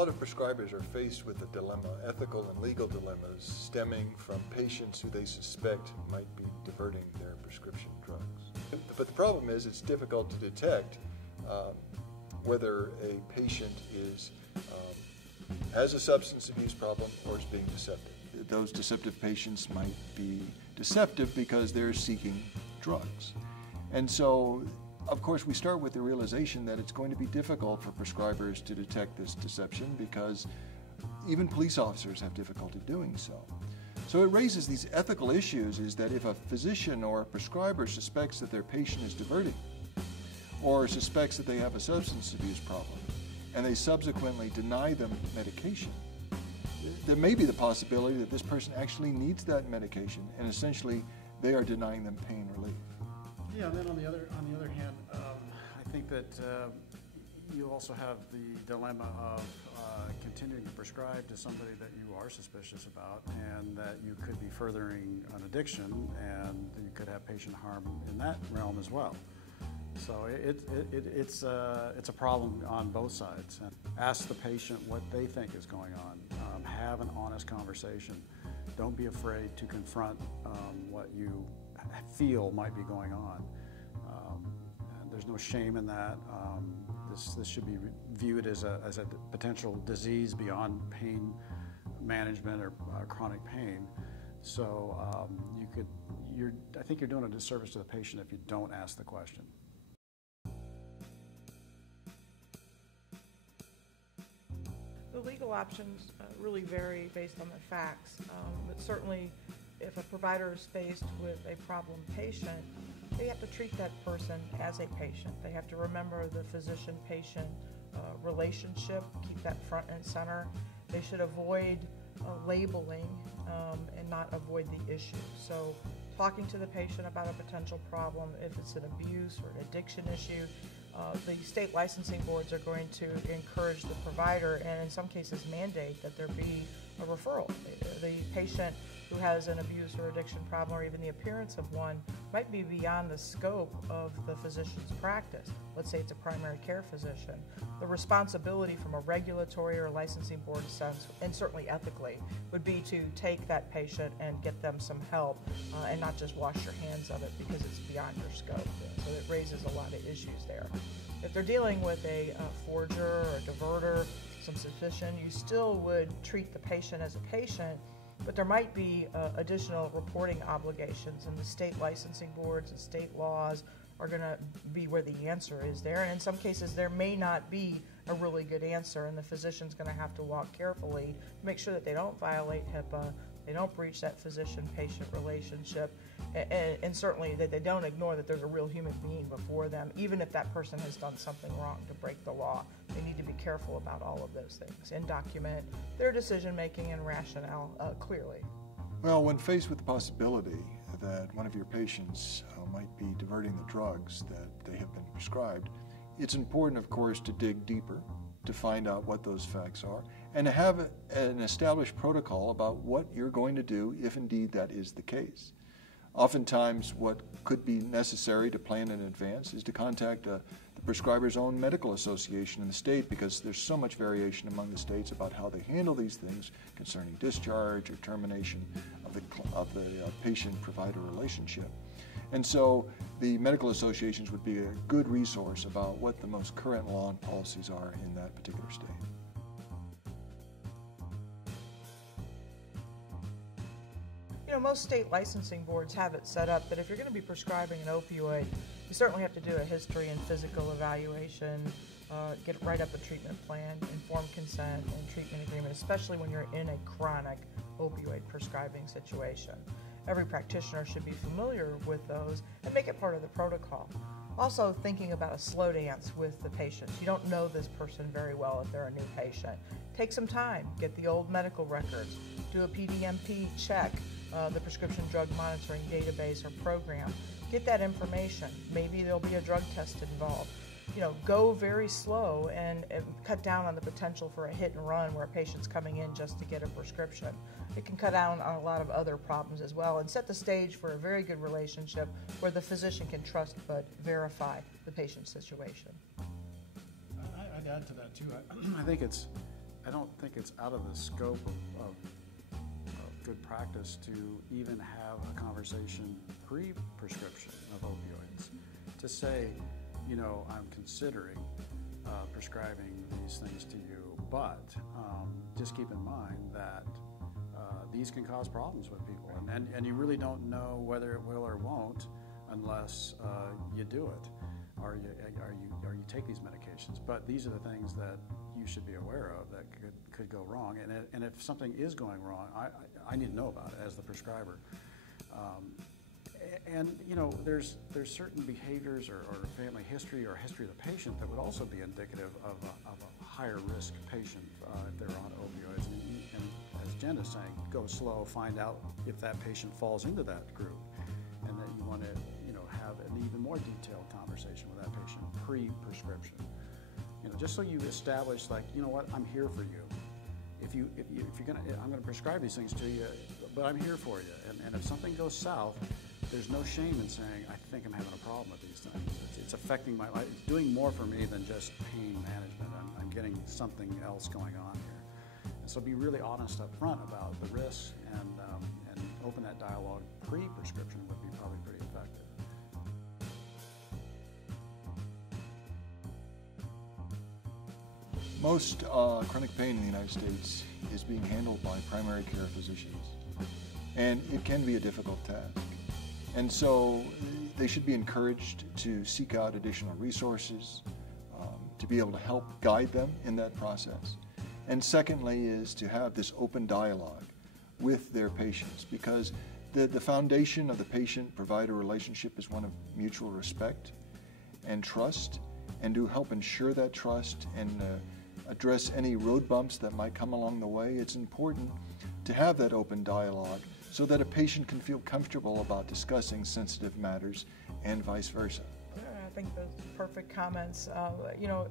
lot of prescribers are faced with a dilemma, ethical and legal dilemmas, stemming from patients who they suspect might be diverting their prescription drugs. But the problem is it's difficult to detect whether a patient has a substance abuse problem or is being deceptive. Those deceptive patients might be deceptive because they're seeking drugs. And so, of course, we start with the realization that it's going to be difficult for prescribers to detect this deception because even police officers have difficulty doing so. So it raises these ethical issues, is that if a physician or a prescriber suspects that their patient is diverting or suspects that they have a substance abuse problem and they subsequently deny them medication, there may be the possibility that this person actually needs that medication and essentially they are denying them pain relief. Yeah, and then on the other hand, I think that you also have the dilemma of continuing to prescribe to somebody that you are suspicious about, and that you could be furthering an addiction, and you could have patient harm in that realm as well. So it's a problem on both sides. Ask the patient what they think is going on. Have an honest conversation. Don't be afraid to confront what you feel might be going on. And there's no shame in that. This should be viewed as a potential disease beyond pain management or chronic pain. So I think you're doing a disservice to the patient if you don't ask the question. The legal options really vary based on the facts, but certainly if a provider is faced with a problem patient, they have to treat that person as a patient. They have to remember the physician-patient relationship, keep that front and center. They should avoid labeling and not avoid the issue. So talking to the patient about a potential problem, if it's an abuse or an addiction issue, the state licensing boards are going to encourage the provider and in some cases mandate that there be a referral. The patient who has an abuse or addiction problem or even the appearance of one might be beyond the scope of the physician's practice. Let's say it's a primary care physician. The responsibility from a regulatory or licensing board sense, and certainly ethically, would be to take that patient and get them some help and not just wash your hands of it because it's beyond your scope. So it raises a lot of issues there. If they're dealing with a forger or a diverter, some suspicion, you still would treat the patient as a patient, but there might be additional reporting obligations, and the state licensing boards and state laws are going to be where the answer is there. And in some cases, there may not be a really good answer, and the physician's going to have to walk carefully to make sure that they don't violate HIPAA, they don't breach that physician-patient relationship, and certainly that they don't ignore that there's a real human being before them, even if that person has done something wrong to break the law. They need to be careful about all of those things and document their decision-making and rationale clearly. Well, when faced with the possibility that one of your patients might be diverting the drugs that they have been prescribed, it's important, of course, to dig deeper, to find out what those facts are, and to have an established protocol about what you're going to do if indeed that is the case. Oftentimes, what could be necessary to plan in advance is to contact the prescriber's own medical association in the state, because there's so much variation among the states about how they handle these things concerning discharge or termination of the patient-provider relationship. And so the medical associations would be a good resource about what the most current law and policies are in that particular state. You know, most state licensing boards have it set up that if you're going to be prescribing an opioid, you certainly have to do a history and physical evaluation, get right up a treatment plan, informed consent, and treatment agreement, especially when you're in a chronic opioid prescribing situation. Every practitioner should be familiar with those and make it part of the protocol. Also, thinking about a slow dance with the patients. You don't know this person very well if they're a new patient. Take some time, get the old medical records, do a PDMP check, the prescription drug monitoring database or program. Get that information. Maybe there'll be a drug test involved. You know, go very slow and cut down on the potential for a hit and run where a patient's coming in just to get a prescription. It can cut down on a lot of other problems as well and set the stage for a very good relationship where the physician can trust but verify the patient's situation. I'd add to that too. I think it's I don't think it's out of the scope of good practice to even have a conversation pre-prescription of opioids to say, you know, I'm considering prescribing these things to you, but just keep in mind that these can cause problems with people, and you really don't know whether it will or won't unless you do it, or you take these medications. But these are the things that you should be aware of that could go wrong, and if something is going wrong, I need to know about it as the prescriber. And you know, there's certain behaviors or family history or history of the patient that would also be indicative of a higher risk patient if they're on opioids. And as Jen is saying, go slow, find out if that patient falls into that group, and that you want to, you know, have an even more detailed conversation with that patient pre-prescription. You know, just so you establish, like, you know what, I'm here for you. If you're gonna, I'm gonna prescribe these things to you, but I'm here for you. And if something goes south, there's no shame in saying, I think I'm having a problem with these things. It's affecting my life. It's doing more for me than just pain management. I'm getting something else going on here. And so be really honest up front about the risks and open that dialogue pre-prescription would be probably pretty effective. Most chronic pain in the United States is being handled by primary care physicians, and it can be a difficult task. And so they should be encouraged to seek out additional resources, to be able to help guide them in that process. And secondly is to have this open dialogue with their patients, because the foundation of the patient-provider relationship is one of mutual respect and trust, and to help ensure that trust and address any road bumps that might come along the way, it's important to have that open dialogue so that a patient can feel comfortable about discussing sensitive matters and vice versa. I think those are perfect comments. You know,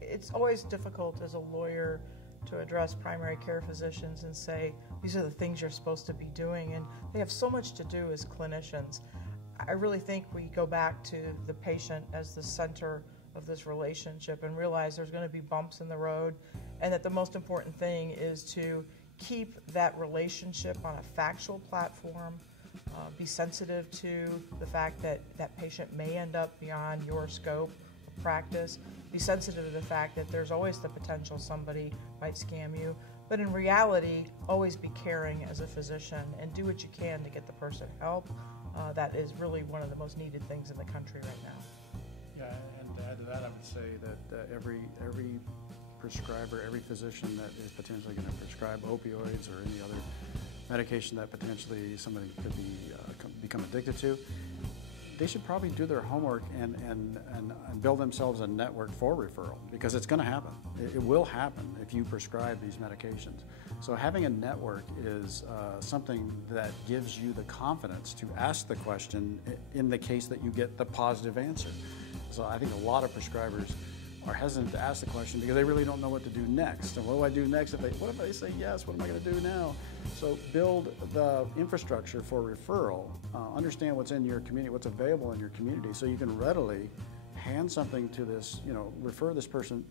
it's always difficult as a lawyer to address primary care physicians and say, these are the things you're supposed to be doing, and they have so much to do as clinicians. I really think we go back to the patient as the center of this relationship and realize there's going to be bumps in the road, and that the most important thing is to keep that relationship on a factual platform, be sensitive to the fact that that patient may end up beyond your scope of practice, be sensitive to the fact that there's always the potential somebody might scam you, but in reality, always be caring as a physician and do what you can to get the person help. That is really one of the most needed things in the country right now. Yeah, and to add to that, I would say that every prescriber, every physician that is potentially going to prescribe opioids or any other medication that potentially somebody could be become addicted to, they should probably do their homework and build themselves a network for referral, because it's going to happen. It will happen if you prescribe these medications. So having a network is something that gives you the confidence to ask the question in the case that you get the positive answer. So I think a lot of prescribers are hesitant to ask the question because they really don't know what to do next. And what do I do next? What if they say yes? What am I going to do now? So build the infrastructure for referral. Understand what's in your community, what's available in your community, so you can readily hand something to this, you know, refer this person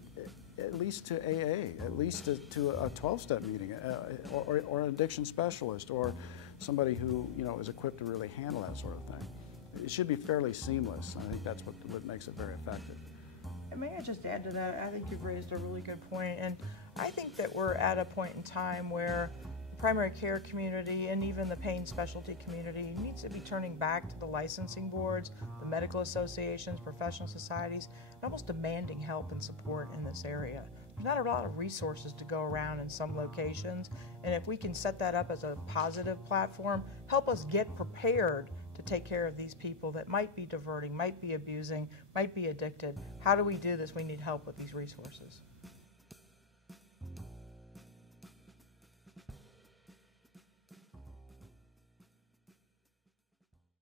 at least to AA, at least to a 12-step meeting, or an addiction specialist, or somebody who, you know, is equipped to really handle that sort of thing. It should be fairly seamless. I think that's what makes it very effective. And may I just add to that? I think you've raised a really good point, and I think that we're at a point in time where the primary care community and even the pain specialty community needs to be turning back to the licensing boards, the medical associations, professional societies, and almost demanding help and support in this area. There's not a lot of resources to go around in some locations, and if we can set that up as a positive platform, help us get prepared to take care of these people that might be diverting, might be abusing, might be addicted. How do we do this? We need help with these resources.